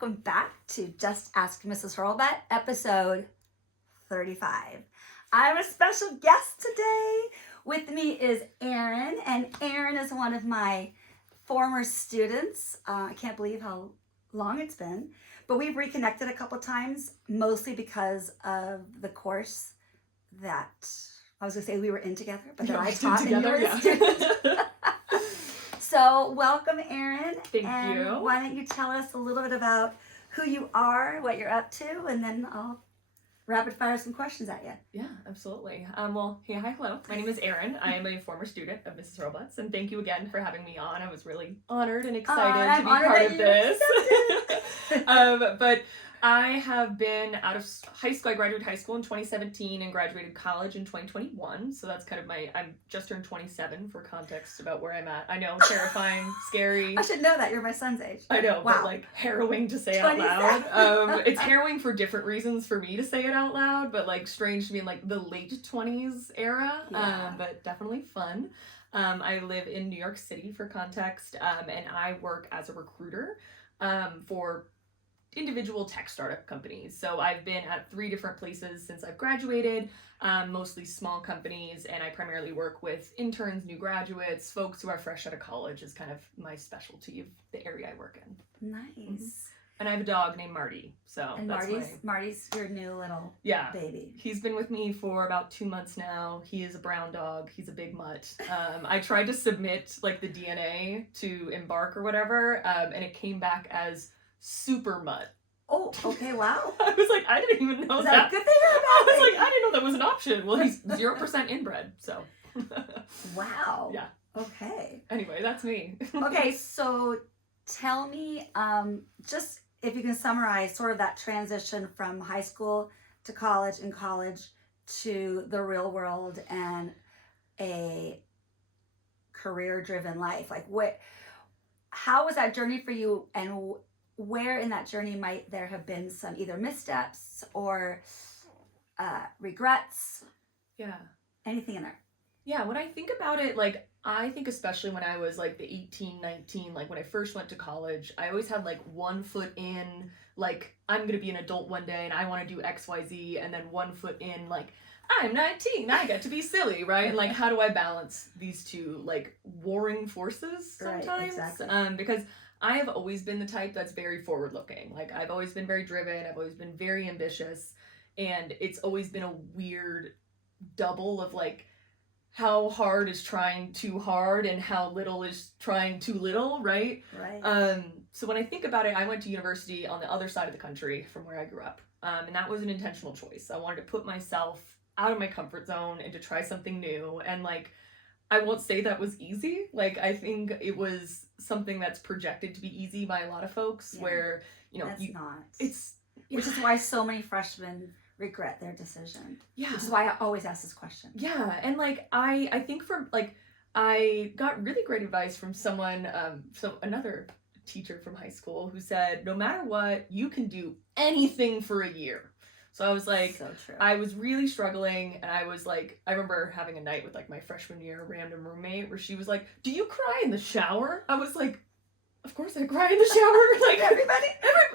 welcome back to Just Ask Mrs. Hurlbut, episode 35. I have a special guest today. With me is Erin, and Erin is one of my former students. I can't believe how long it's been, but we've reconnected a couple times, mostly because of the course that I was going to say we were in together, but that I taught and you were a student. So welcome, Erin. Thank you. Why don't you tell us a little bit about who you are, what you're up to, and then I'll rapid fire some questions at you. Yeah, absolutely. Hello. My name is Erin. I am a former student of Mrs. Hurlbut's, and thank you again for having me on. I was really honored and excited to be part of this. But I have been out of high school. I graduated high school in 2017 and graduated college in 2021. So that's kind of I'm just turned 27 for context about where I'm at. I know, terrifying, scary. I should know that. You're my son's age. I know, wow. But like harrowing to say out loud. It's harrowing for different reasons for me to say it out loud, but like strange to be in like the late 20s era, but definitely fun. I live in New York City for context, and I work as a recruiter for individual tech startup companies. So I've been at 3 different places since I've graduated, mostly small companies, and I primarily work with interns, new graduates, folks who are fresh out of college is kind of my specialty of the area I work in. Nice. Mm-hmm. And I have a dog named Marty. So and that's Marty's your new little baby. He's been with me for about 2 months now. He is a brown dog. He's a big mutt. I tried to submit like the DNA to Embark or whatever, and it came back as super mutt. Oh, okay, wow. I was like, I didn't even know Is that a good thing or a bad thing? I was like, I didn't know that was an option. Well, he's 0% inbred, so. Wow. Yeah. Okay. Anyway, that's me. Okay, so tell me, just if you can summarize sort of that transition from high school to college and college to the real world and a career-driven life. Like, how was that journey for you, and where in that journey might there have been some either missteps or regrets? Yeah. Anything in there? Yeah, when I think about it, like, I think especially when I was like the 18, 19, like when I first went to college, I always had like one foot in, like, I'm going to be an adult one day and I want to do X, Y, Z, and then one foot in, like, I'm 19, I get to be silly, right? And like, how do I balance these two, like, warring forces sometimes? Right, exactly. Because I have always been the type that's very forward-looking. Like, I've always been very driven. I've always been very ambitious. And it's always been a weird double of, like, how hard is trying too hard and how little is trying too little, right? Right. So when I think about it, I went to university on the other side of the country from where I grew up. And that was an intentional choice. I wanted to put myself out of my comfort zone and to try something new. And, like, I won't say that was easy. Like, I think it was something that's projected to be easy by a lot of folks, where, you know, that's not. It's which is why so many freshmen regret their decision. Yeah. Which is why I always ask this question. Yeah, and like I think I got really great advice from someone, another teacher from high school who said, no matter what, you can do anything for a year. So I was like, so true. I was really struggling, and I was like, I remember having a night with like my freshman year random roommate where she was like, do you cry in the shower? I was like, of course I cry in the shower. Like,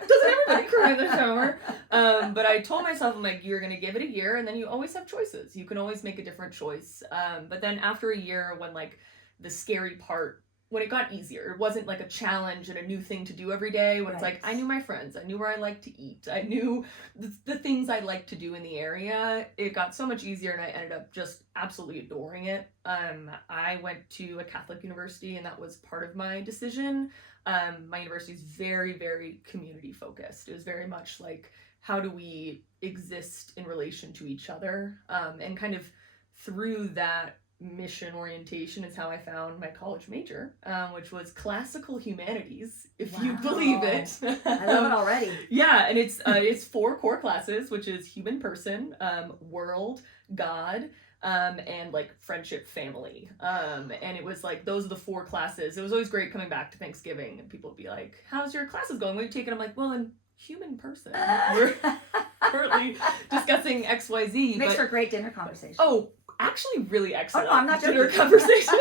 doesn't everybody cry in the shower? But I told myself, I'm like, you're gonna give it a year, and then you always have choices. You can always make a different choice. But then after a year, when like the scary part, when it got easier, it wasn't like a challenge and a new thing to do every day, when it's like, I knew my friends, I knew where I liked to eat, I knew the things I liked to do in the area, it got so much easier, and I ended up just absolutely adoring it. I went to a Catholic university, and that was part of my decision. My university is very, very community focused. It was very much like, how do we exist in relation to each other? And kind of through that mission orientation is how I found my college major, which was classical humanities, if you believe it. I love it already. Yeah, and it's 4 core classes, which is human person, world, God, and like friendship, family. And it was like, those are the 4 classes. It was always great coming back to Thanksgiving and people would be like, how's your classes going? What are you taking? I'm like, well, in human person. We're currently discussing XYZ. Makes for great dinner conversation. Oh, actually really excellent. Oh, no, I'm not dinner joking. conversation.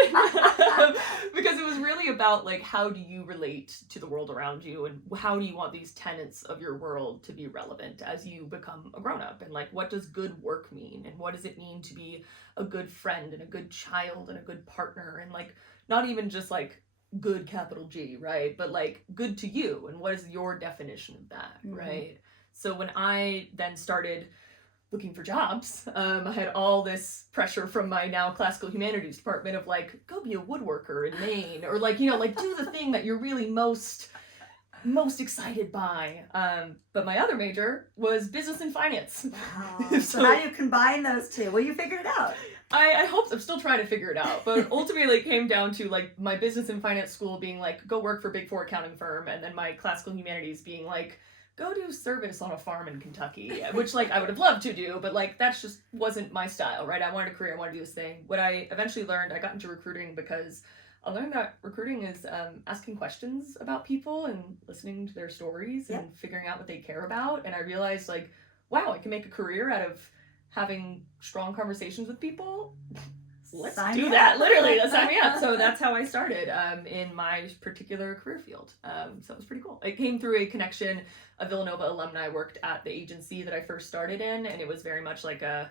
Because it was really about like, how do you relate to the world around you, and how do you want these tenets of your world to be relevant as you become a grown-up, and like, what does good work mean, and what does it mean to be a good friend and a good child and a good partner, and like, not even just like good capital G, right, but like good to you, and what is your definition of that, right? So when I then started looking for jobs, I had all this pressure from my now classical humanities department of like, go be a woodworker in Maine, or like, you know, like do the thing that you're really most excited by. But my other major was business and finance. Wow. So how do you combine those two? Well, you figured it out. I hope so. I'm still trying to figure it out, but ultimately it came down to like my business and finance school being like, go work for a Big Four accounting firm, and then my classical humanities being like, go do service on a farm in Kentucky, which like I would have loved to do, but like that's just wasn't my style, right? I wanted a career, I wanted to do this thing. What I eventually learned, I got into recruiting because I learned that recruiting is asking questions about people and listening to their stories and figuring out what they care about. And I realized like, wow, I can make a career out of having strong conversations with people. Let's do that. Literally, let's sign me up. So that's how I started in my particular career field. So it was pretty cool. It came through a connection. A Villanova alumni worked at the agency that I first started in, and it was very much like a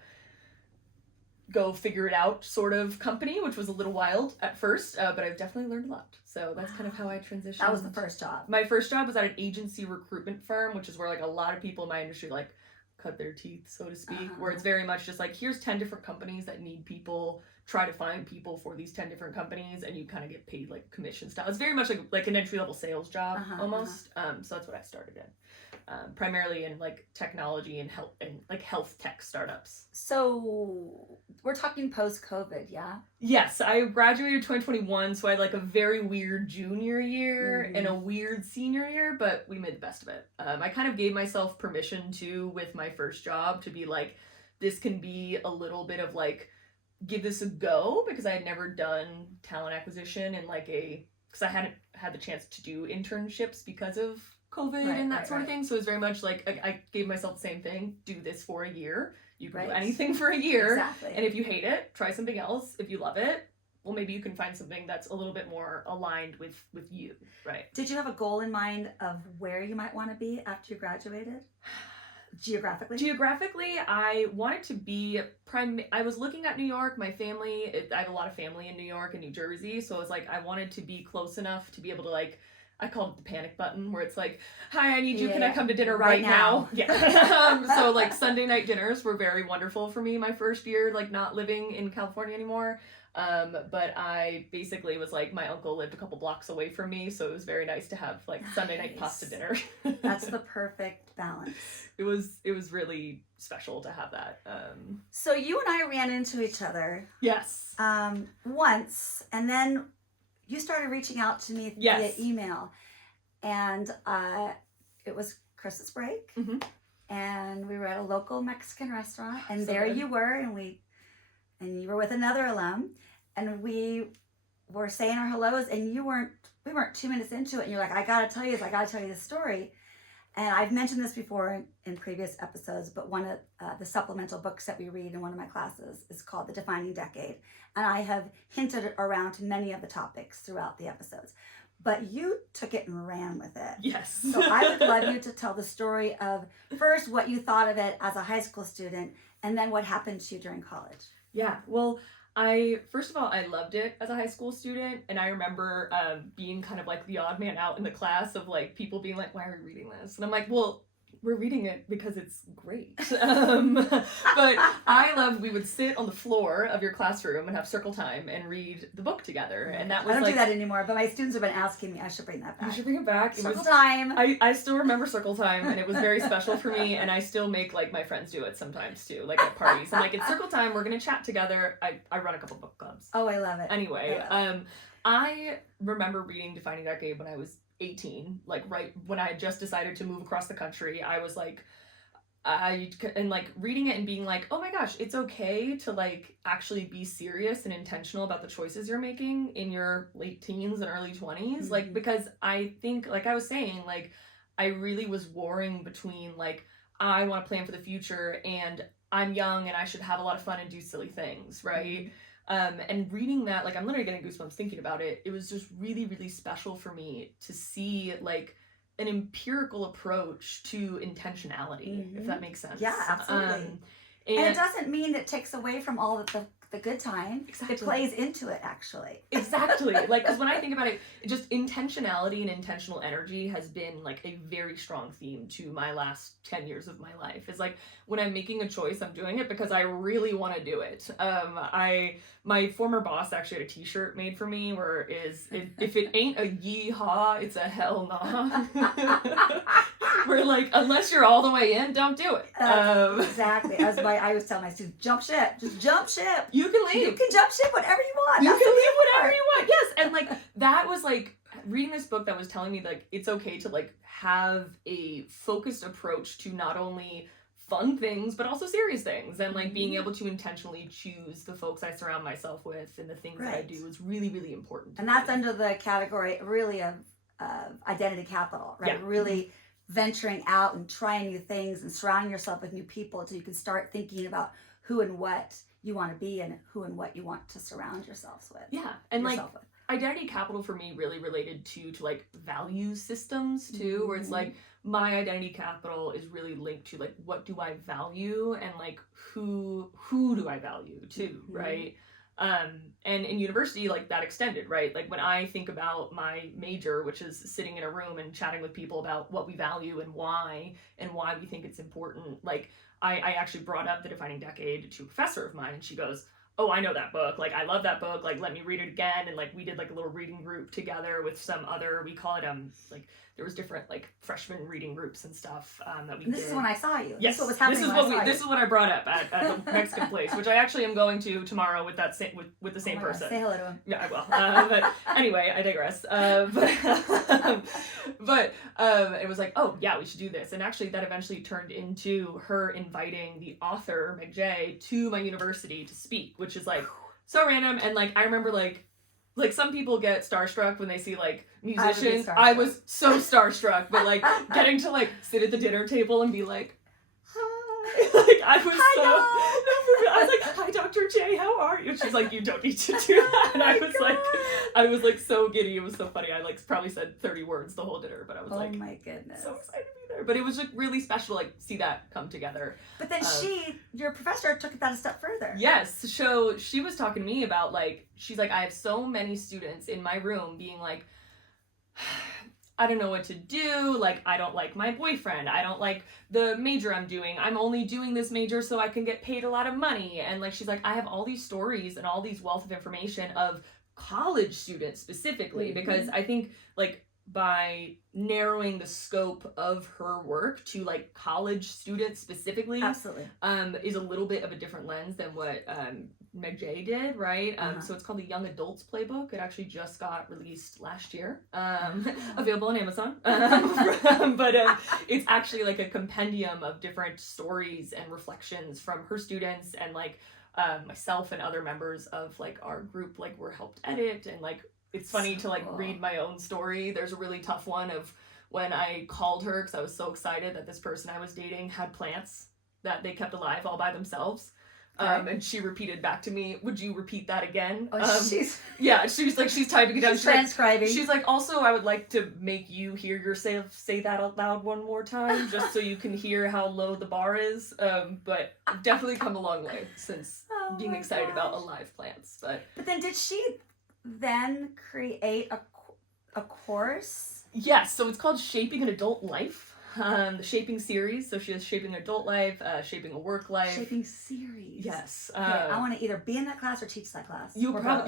go figure it out sort of company, which was a little wild at first, but I've definitely learned a lot. So that's kind of how I transitioned. That was the first job. My first job was at an agency recruitment firm, which is where like a lot of people in my industry like cut their teeth, so to speak, where it's very much just like, here's 10 different companies that need people, try to find people for these 10 different companies, and you kind of get paid like commission style. It's very much like an entry-level sales job almost. So that's what I started in, primarily in like technology and health tech startups. So we're talking post-COVID, yeah? Yes, I graduated 2021, so I had like a very weird junior year and a weird senior year, but we made the best of it. I kind of gave myself permission to, with my first job, to be like, this can be a little bit of like, give this a go, because I had never done talent acquisition and like because I hadn't had the chance to do internships because of COVID and that sort of thing. So it was very much like, I gave myself the same thing, do this for a year. You can do anything for a year. Exactly. And if you hate it, try something else. If you love it, well, maybe you can find something that's a little bit more aligned with you, right? Did you have a goal in mind of where you might want to be after you graduated? Geographically, I wanted to be I was looking at New York. My family, I have a lot of family in New York and New Jersey, so I was like, I wanted to be close enough to be able to like, I called it the panic button, where it's like, hi, I need you, can I come to dinner right now? Yeah. So like Sunday night dinners were very wonderful for me my first year, like not living in California anymore. But I basically was like, my uncle lived a couple blocks away from me, so it was very nice to have like Sunday night pasta dinner. That's the perfect balance. It was really special to have that. So you and I ran into each other. Yes. Once, and then you started reaching out to me via email, and it was Christmas break, and we were at a local Mexican restaurant, and so there you were, and you were with another alum, and we were saying our hellos, and we weren't 2 minutes into it, and you're like, I gotta tell you this story. And I've mentioned this before in previous episodes, but one of the supplemental books that we read in one of my classes is called The Defining Decade. And I have hinted around to many of the topics throughout the episodes. But you took it and ran with it. Yes. So I would love you to tell the story of first what you thought of it as a high school student, and then what happened to you during college. Yeah, well, first of all, I loved it as a high school student, and I remember being kind of like the odd man out in the class of like people being like, why are we reading this? And I'm like, well, we're reading it because it's great. But we would sit on the floor of your classroom and have circle time and read the book together. And that was I don't do that anymore, but my students have been asking me, I should bring that back. You should bring it back. Circle time. I still remember circle time, and it was very special for me, and I still make like my friends do it sometimes too, like at parties. I'm like, it's circle time, we're gonna chat together. I run a couple book clubs. Oh, I love it. Anyway, I remember reading Defining Decade when I was 18, like right when I had just decided to move across the country. I was like, reading it and being like, oh my gosh, it's okay to like actually be serious and intentional about the choices you're making in your late teens and early 20s. Like, because I think, like I was saying, like I really was warring between like, I want to plan for the future and I'm young and I should have a lot of fun and do silly things, right? And reading that, like, I'm literally getting goosebumps thinking about it. It was just really, really special for me to see like an empirical approach to intentionality, if that makes sense. Yeah, absolutely. And it doesn't mean it takes away from all of the good time. Exactly. It plays into it, actually. Exactly. Like, because when I think about it, just intentionality and intentional energy has been like a very strong theme to my last 10 years of my life. It's like when I'm making a choice, I'm doing it because I really want to do it. My former boss actually had a t-shirt made for me where if it ain't a yeehaw, it's a hell nah. We're like, unless you're all the way in, don't do it. Exactly. I always tell my students, jump ship. Just jump ship. You can leave. You can jump ship whatever you want. You can leave whatever you want. Yes. And like, that was like, reading this book that was telling me like, it's okay to like have a focused approach to not only fun things, but also serious things. And like being able to intentionally choose the folks I surround myself with and the things that I do is really, really important. And that's under the category really of identity capital, right? Yeah. Really venturing out and trying new things and surrounding yourself with new people so you can start thinking about who and what you want to be and who and what you want to surround yourselves with. Yeah. And like identity capital for me really related to like value systems too, where it's like my identity capital is really linked to like what do I value and like who do I value too, right? And in university, like that extended, right? Like when I think about my major, which is sitting in a room and chatting with people about what we value and why we think it's important, like I actually brought up The Defining Decade to a professor of mine and she goes, oh, I know that book. Like, I love that book. Like, let me read it again. And like, we did like a little reading group together with some other, we call it, like, there was different like freshman reading groups and stuff that we did. This is when I saw you. Yes. This is what was happening. This is what I brought up at the Mexican place, which I actually am going to tomorrow with that with the same person. God, say hello to him. Yeah, I will. But anyway, I digress. But it was like, oh yeah, we should do this. And actually that eventually turned into her inviting the author, Meg J, to my university to speak, which is like so random. And like, I remember like some people get starstruck when they see like musicians. I was so starstruck, but like getting to like sit at the dinner table and be like, hi. Like I was like, hi Dr. J, how are you? She's like, you don't need to do that. And I was like so giddy. It was so funny. I like probably said 30 words the whole dinner, but I was like, oh my goodness, so excited to be there. But it was like really special to like see that come together. But then your professor took that a step further. Yes. So she was talking to me about like, she's like, I have so many students in my room being like, I don't know what to do. Like, I don't like my boyfriend. I don't like the major I'm doing. I'm only doing this major so I can get paid a lot of money. And like, she's like, I have all these stories and all these wealth of information of college students specifically, because I think like by narrowing the scope of her work to like college students specifically, absolutely, is a little bit of a different lens than what Meg J did, right? So it's called the Young Adults Playbook. It actually just got released last year, available on Amazon. But it's actually like a compendium of different stories and reflections from her students and like myself and other members of like our group like were helped edit. And like it's funny to like read my own story. There's a really tough one of when I called her because I was so excited that this person I was dating had plants that they kept alive all by themselves. And she repeated back to me, would you repeat that again? Yeah, she's like, she's typing it down. She's transcribing. She's like, also, I would like to make you hear yourself say that out loud one more time, just so you can hear how low the bar is. But I've definitely come a long way since being excited about alive plants. But then did she then create a course? Yes, so it's called Shaping an Adult Life. The Shaping series. So she has Shaping an Adult Life, Shaping a Work Life. Shaping series. Yes. Okay, I want to either be in that class or teach that class.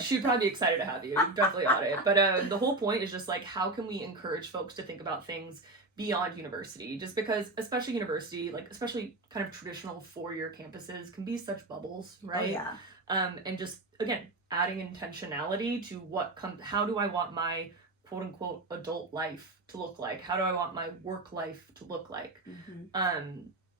She'd probably be excited to have you. You definitely ought it. But the whole point is just like, how can we encourage folks to think about things beyond university? Just because, especially university, like especially kind of traditional four-year campuses can be such bubbles, right? Oh, yeah. And just again, adding intentionality to how do I want my quote unquote adult life to look like? How do I want my work life to look like?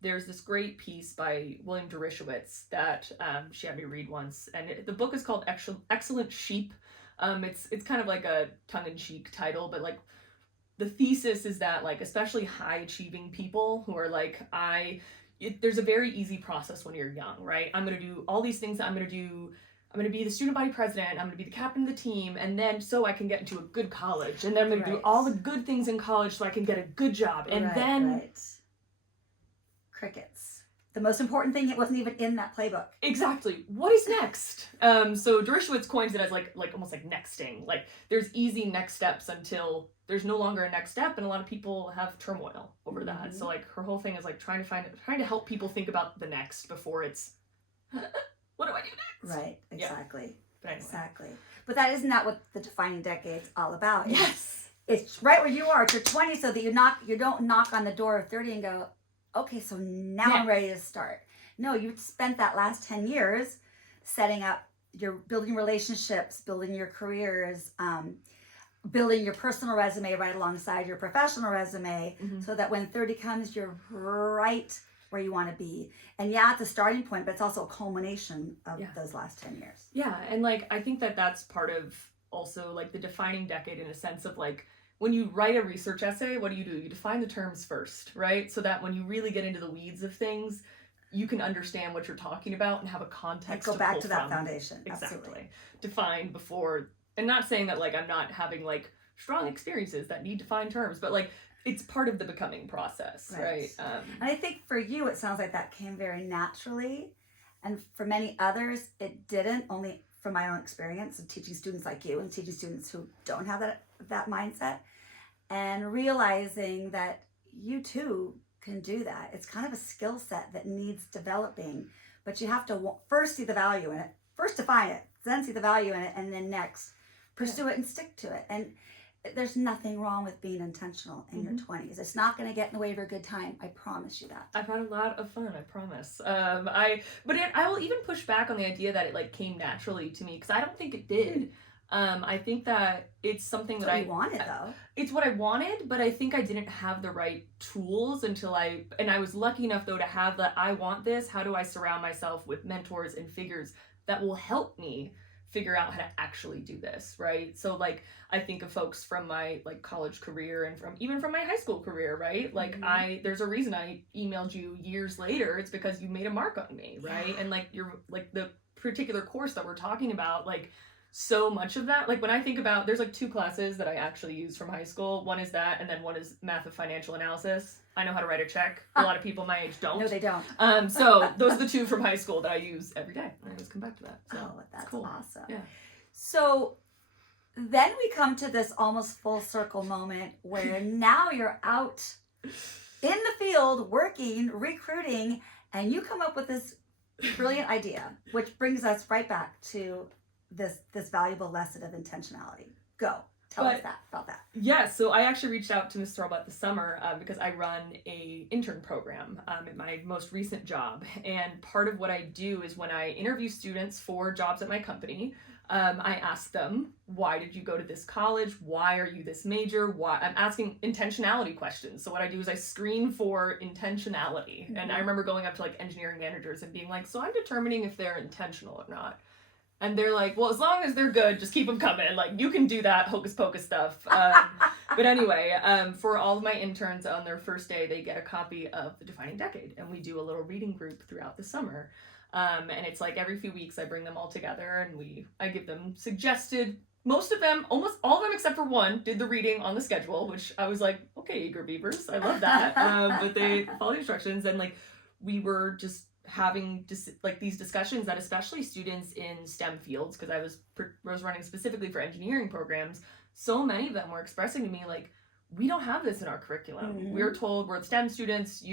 There's this great piece by William Dershowitz that she had me read once, and the book is called Excellent Sheep. It's kind of like a tongue-in-cheek title, but like the thesis is that like, especially high achieving people who are like, there's a very easy process when you're young, right? I'm going to do all these things that I'm going to do. I'm going to be the student body president. I'm going to be the captain of the team. And then so I can get into a good college. And then I'm going to do all the good things in college so I can get a good job. And then... Crickets. The most important thing, it wasn't even in that playbook. Exactly. What is next? So Dershowitz coins it as like almost like nexting. Like there's easy next steps until there's no longer a next step, and a lot of people have turmoil over that. So like her whole thing is like trying to help people think about the next before it's what do I do next? Right. Exactly. Yeah. But anyway. Exactly. But that isn't that what the defining decade's all about. Yes. It's right where you are at your 20s, so that you don't knock on the door of 30 and go, okay, so now I'm ready to start. No, you spent that last 10 years setting up, building relationships, building your careers, building your personal resume right alongside your professional resume, so that when 30 comes, you're right where you want to be. And yeah, it's a starting point, but it's also a culmination of those last 10 years. Yeah, and like, I think that that's part of also like the defining decade in a sense of like, when you write a research essay, what do? You define the terms first, right? So that when you really get into the weeds of things, you can understand what you're talking about and have a context. Go back to that foundation. Exactly. Absolutely. Define before, and not saying that like I'm not having like strong experiences that need defined terms, but like it's part of the becoming process, right? And I think for you, it sounds like that came very naturally, and for many others, it didn't. Only from my own experience of teaching students like you and teaching students who don't have that mindset, and realizing that you too can do that. It's kind of a skill set that needs developing, but you have to first see the value in it, first define it, then see the value in it, and then next pursue it and stick to it. And there's nothing wrong with being intentional in your 20s. It's not going to get in the way of your good time. I promise you that. I've had a lot of fun. I promise. I will even push back on the idea that it like came naturally to me, because I don't think it did. I think that it's something that I wanted, though. It's what I wanted, but I think I didn't have the right tools until I was lucky enough though to have that. I want this. How do I surround myself with mentors and figures that will help me figure out how to actually do this, right? So like I think of folks from my like college career and even from my high school career, right? Like there's a reason I emailed you years later. It's because you made a mark on me, right? And like you're like the particular course that we're talking about, like so much of that, like when I think about, there's like 2 classes that I actually use from high school. One is that, and then one is math of financial analysis. I know how to write a check. A lot of people my age don't. No, they don't. So those are the 2 from high school that I use every day. I always come back to that. So that's cool. Awesome. Yeah. So then we come to this almost full circle moment where now you're out in the field working, recruiting, and you come up with this brilliant idea, which brings us right back to this valuable lesson of intentionality. Go. Tell us about that. Yeah, so I actually reached out to Mr. Hurlbut this summer because I run a intern program at my most recent job. And part of what I do is when I interview students for jobs at my company, I ask them, why did you go to this college? Why are you this major? Why? I'm asking intentionality questions. So what I do is I screen for intentionality. And I remember going up to like engineering managers and being like, so I'm determining if they're intentional or not. And they're like, well, as long as they're good, just keep them coming. Like, you can do that hocus pocus stuff. But anyway, for all of my interns on their first day, they get a copy of The Defining Decade. And we do a little reading group throughout the summer. And it's like every few weeks I bring them all together and I give them suggested, most of them, almost all of them except for one, did the reading on the schedule, which I was like, okay, eager beavers, I love that. But they follow the instructions, and like we were just having like these discussions that especially students in STEM fields, because I was running specifically for engineering programs, so many of them were expressing to me like, we don't have this in our curriculum. We're told we're STEM students,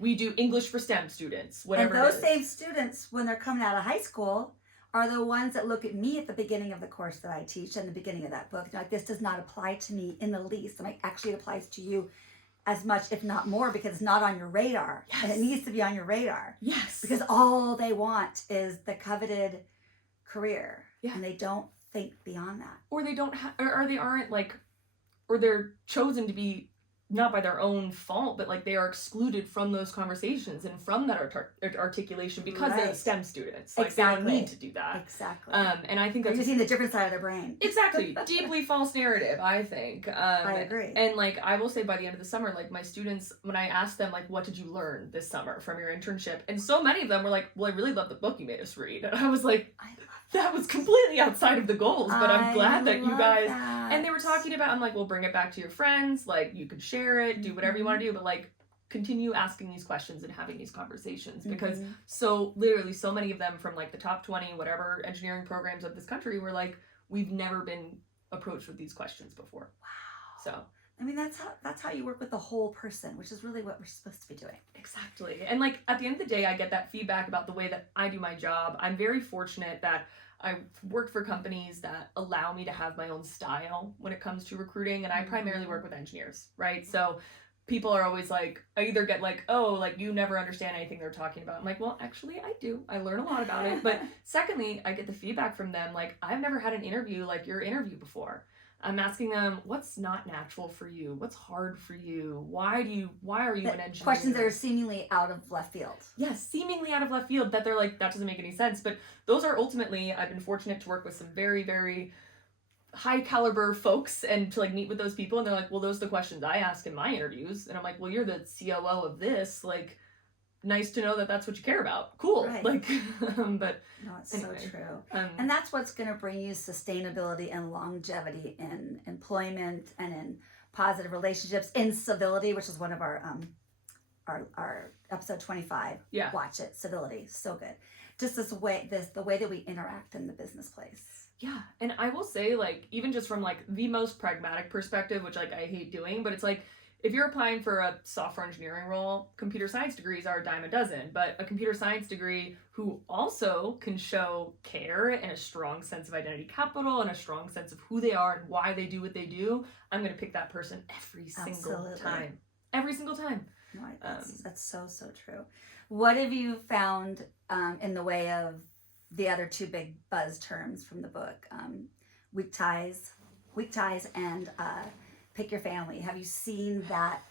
we do English for STEM students, whatever. And those same students, when they're coming out of high school, are the ones that look at me at the beginning of the course that I teach and the beginning of that book. Like, this does not apply to me in the least. And actually it applies to you as much, if not more, because it's not on your radar. Yes. And it needs to be on your radar. Yes. Because all they want is the coveted career. Yeah. And they don't think beyond that. Or they don't or they aren't like, or they're chosen to be not by their own fault, but like they are excluded from those conversations and from that articulation because they're STEM students. Like they don't need to do that. Exactly. And I think they're that's using the different side of their brain. Exactly. Deeply false narrative, I think. I agree. And like I will say by the end of the summer, like my students, when I asked them like, what did you learn this summer from your internship? And so many of them were like, well, I really love the book you made us read. And I was like, that was completely outside of the goals, but I'm glad that you guys, and they were talking about, I'm like, well, bring it back to your friends, like you could share it, do whatever you want to do, but like continue asking these questions and having these conversations, because so literally so many of them from like the top 20 whatever engineering programs of this country were like, we've never been approached with these questions before. Wow. So I mean, that's how you work with the whole person, which is really what we're supposed to be doing. Exactly. And like at the end of the day, I get that feedback about the way that I do my job. I'm very fortunate that I worked for companies that allow me to have my own style when it comes to recruiting, and I primarily work with engineers, right? So people are always like, I either get like, oh, like you never understand anything they're talking about. I'm like, well, actually I do. I learn a lot about it. But secondly, I get the feedback from them like, I've never had an interview like your interview before. I'm asking them, what's not natural for you? What's hard for you? Why are you an engineer? Questions that are seemingly out of left field. Yes, seemingly out of left field, that they're like, that doesn't make any sense. But those are ultimately, I've been fortunate to work with some very, very high caliber folks and to like meet with those people. And they're like, well, those are the questions I ask in my interviews. And I'm like, well, you're the COO of this. Like, nice to know that that's what you care about. Cool. Right. Like, but no, it's anyway, so true. And that's what's going to bring you sustainability and longevity in employment and in positive relationships, in civility, which is one of our episode 25. Yeah. Watch it. Civility. So good. Just the way that we interact in the business place. Yeah. And I will say, like, even just from like the most pragmatic perspective, which like I hate doing, but it's like, if you're applying for a software engineering role, computer science degrees are a dime a dozen, but a computer science degree who also can show care and a strong sense of identity capital and a strong sense of who they are and why they do what they do, I'm going to pick that person every single time. Every single time. No, that's so true. What have you found in the way of the other two big buzz terms from the book? Weak ties and pick your family. Have you seen that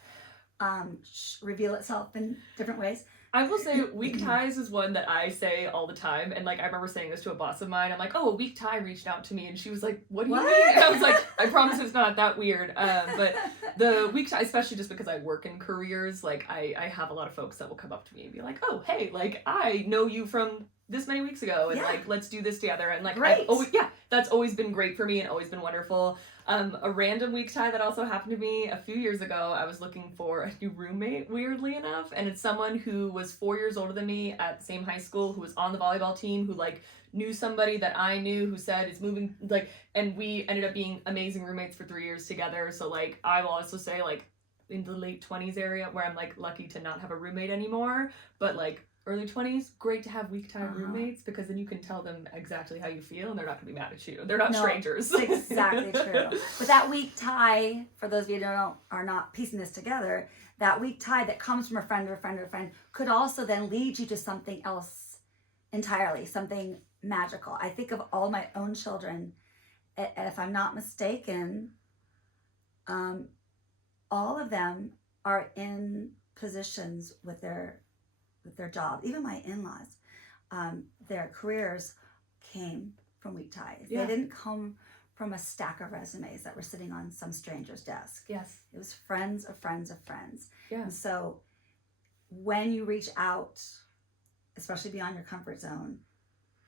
reveal itself in different ways? I will say weak ties is one that I say all the time. And like, I remember saying this to a boss of mine. I'm like, oh, a weak tie reached out to me. And she was like, what do you mean? And I was like, I promise it's not that weird. But the weak tie, especially just because I work in careers, like I have a lot of folks that will come up to me and be like, oh, hey, like I know you from this many weeks ago. And like, let's do this together. And like, that's always been great for me and always been wonderful. A random weak tie that also happened to me a few years ago. I was looking for a new roommate, weirdly enough, and it's someone who was 4 years older than me at the same high school, who was on the volleyball team, who like knew somebody that I knew who said is moving, like, and we ended up being amazing roommates for 3 years together. So like, I will also say like in the late 20s area where I'm like lucky to not have a roommate anymore, but like early 20s, great to have weak tie roommates, because then you can tell them exactly how you feel and they're not going to be mad at you. They're not strangers. Exactly true. But that weak tie, for those of you who are not piecing this together, that weak tie that comes from a friend or a friend or a friend could also then lead you to something else entirely, something magical. I think of all my own children, and if I'm not mistaken, all of them are in positions with their job. Even my in-laws, their careers came from weak ties. They didn't come from a stack of resumes that were sitting on some stranger's desk. Yes. It was friends of friends of friends. Yeah. And so when you reach out, especially beyond your comfort zone,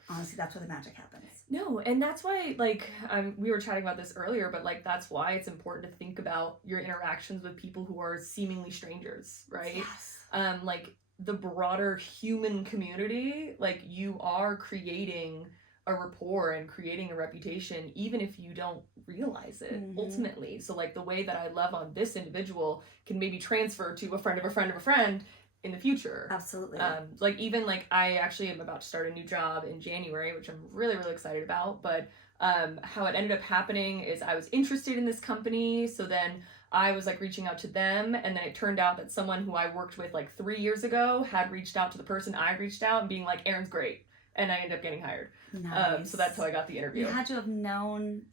honestly, that's where the magic happens. No, and that's why, like, we were chatting about this earlier, but like, that's why it's important to think about your interactions with people who are seemingly strangers, right? Yes. Like, the broader human community, like you are creating a rapport and creating a reputation, even if you don't realize it ultimately. So like the way that I love on this individual can maybe transfer to a friend of a friend of a friend in the future. Absolutely. Like even like I actually am about to start a new job in January, which I'm really, really excited about. But how it ended up happening is I was interested in this company. So then I was like reaching out to them, and then it turned out that someone who I worked with like 3 years ago had reached out to the person I reached out and being like, Erin's great. And I ended up getting hired. Nice. So that's how I got the interview. You had to have known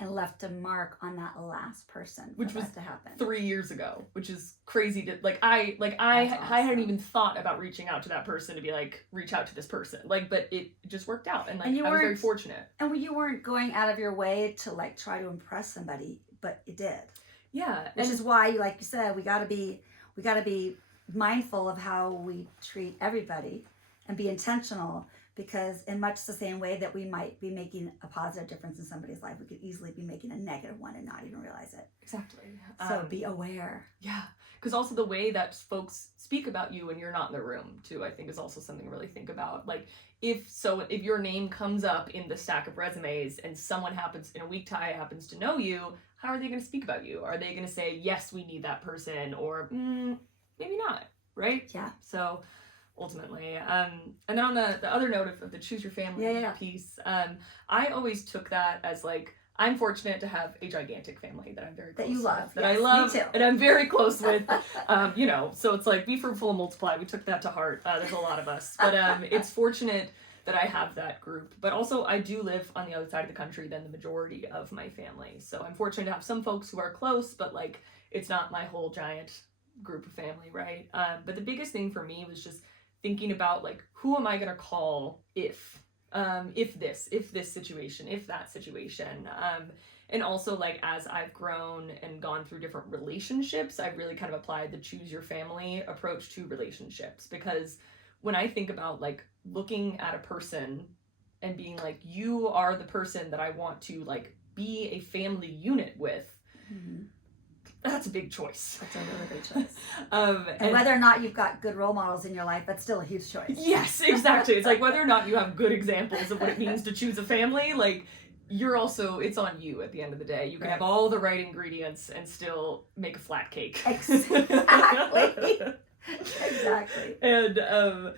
and left a mark on that last person, which was to happen 3 years ago, which is crazy to I That's hadn't awesome. even thought about reaching out to that person to be like, reach out to this person, like, but it just worked out, and like, And I was very fortunate. And you weren't going out of your way to like try to impress somebody, but you did. Yeah, which is why, like you said, we gotta be mindful of how we treat everybody and be intentional, because in much the same way that we might be making a positive difference in somebody's life, we could easily be making a negative one and not even realize it. Exactly. So be aware. Yeah, because also the way that folks speak about you when you're not in the room too, I think, is also something to really think about. Like, if your name comes up in the stack of resumes and someone happens in a weak tie happens to know you, how are they going to speak about you? Are they going to say, yes, we need that person, or maybe not, right? Yeah. So ultimately, and then on the other note of the choose your family piece, I always took that as like, I'm fortunate to have a gigantic family that I'm very close with, that I love, and I'm very close with. So it's like, be fruitful and multiply. We took that to heart. There's a lot of us, but it's fortunate that I have that group. But also, I do live on the other side of the country than the majority of my family. So I'm fortunate to have some folks who are close, but like, it's not my whole giant group of family, right? But the biggest thing for me was just thinking about like, who am I gonna call if this situation, if that situation, and also like, as I've grown and gone through different relationships, I've really kind of applied the choose your family approach to relationships, because when I think about like looking at a person and being like, you are the person that I want to like be a family unit with, that's a big choice. That's a really big choice. And whether or not you've got good role models in your life, that's still a huge choice. Yes, exactly. It's like, whether or not you have good examples of what it means to choose a family, like, it's on you at the end of the day. You can have all the right ingredients and still make a flat cake. Exactly. Exactly. And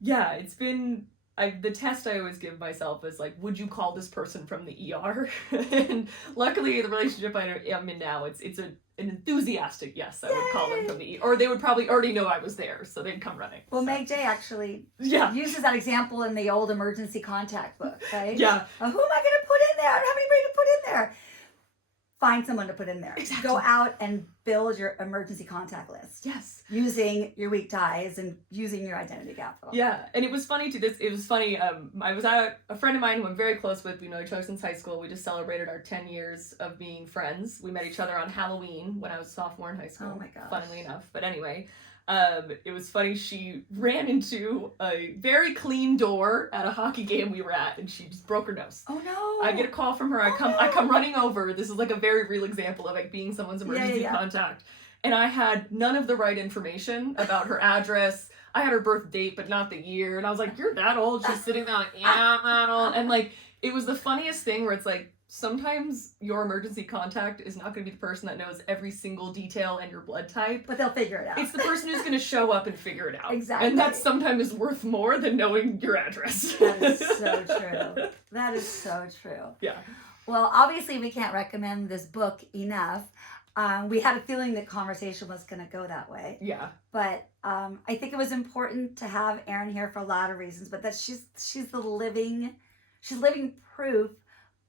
yeah, it's been, the test I always give myself is like, would you call this person from the ER? And luckily, the relationship I'm in now, it's an enthusiastic yes. I would call them from the ER, or they would probably already know I was there, so they'd come running. Well, Meg J actually uses that example in the old emergency contact book, right? Yeah. Who am I going to put in there? I don't have anybody to put in there. Find someone to put in there. Exactly. Go out and build your emergency contact list. Yes. Using your weak ties and using your identity capital. Yeah, and it was funny too. I was at a friend of mine who I'm very close with. We know each other since high school. We just celebrated our 10 years of being friends. We met each other on Halloween when I was a sophomore in high school. Oh my gosh. Funnily enough. But anyway, it was funny. She ran into a very clean door at a hockey game we were at, and she just broke her nose. Oh no! I get a call from her. I come running over. This is like a very real example of like being someone's emergency contact. And I had none of the right information about her address. I had her birth date, but not the year. And I was like, you're that old? She's sitting there like, yeah, I'm that old. And like, it was the funniest thing where it's like, sometimes your emergency contact is not going to be the person that knows every single detail and your blood type. But they'll figure it out. It's the person who's going to show up and figure it out. Exactly. And that sometimes is worth more than knowing your address. That is so true. That is so true. Yeah. Well, obviously we can't recommend this book enough. We had a feeling that conversation was going to go that way. Yeah. But I think it was important to have Erin here for a lot of reasons, but that she's living proof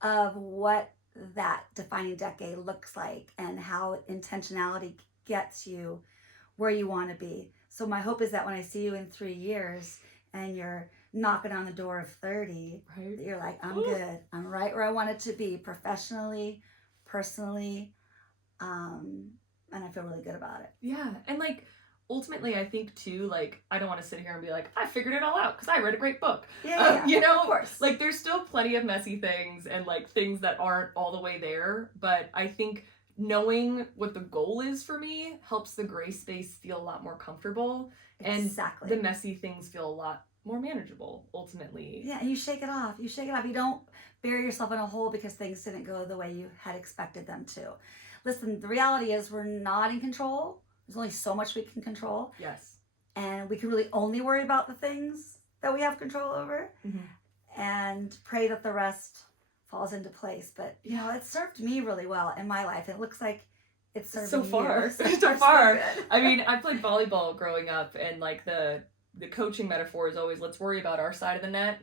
of what that defining decade looks like and how intentionality gets you where you want to be. So my hope is that when I see you in 3 years and you're knocking on the door of 30, that you're like, I'm good. I'm right where I wanted to be professionally, personally, and I feel really good about it. Yeah. And like, ultimately, I think too, like, I don't want to sit here and be like, I figured it all out because I read a great book. Yeah, you know, of course. Like, there's still plenty of messy things and like things that aren't all the way there. But I think knowing what the goal is for me helps the gray space feel a lot more comfortable. Exactly. And the messy things feel a lot more manageable, ultimately. Yeah, and you shake it off. You don't bury yourself in a hole because things didn't go the way you had expected them to. Listen, the reality is we're not in control. There's only so much we can control. Yes. And we can really only worry about the things that we have control over and pray that the rest falls into place. But, you know, it served me really well in my life. It looks like it's served so you. far. So far. I mean, I played volleyball growing up, and like the coaching metaphor is always, let's worry about our side of the net.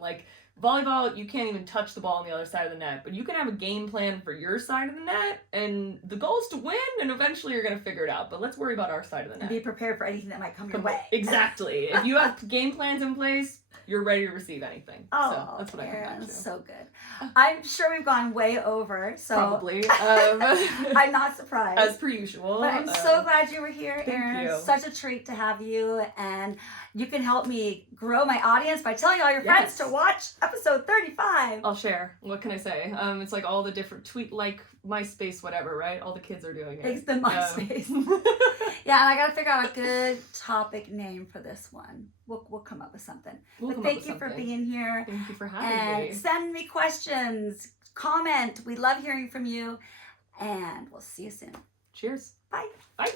Like, volleyball, you can't even touch the ball on the other side of the net, but you can have a game plan for your side of the net, and the goal is to win, and eventually you're going to figure it out. But let's worry about our side of the net. Be prepared for anything that might come your way. Exactly. If you have game plans in place, you're ready to receive anything. Oh, so that's what I Erin, come back to. so good. I'm sure we've gone way over, so Probably. I'm not surprised. As per usual. But I'm so glad you were here, thank Erin. you. Such a treat to have you, and you can help me grow my audience by telling all your friends to watch episode 35. I'll share. What can I say? It's like all the different tweet, like, MySpace, whatever, right? All the kids are doing it. It's the MySpace. Yeah, and I gotta figure out a good topic name for this one. We'll come up with something. But thank you for being here. Thank you for having me. And send me questions, comment. We love hearing from you, and we'll see you soon. Cheers. Bye. Bye.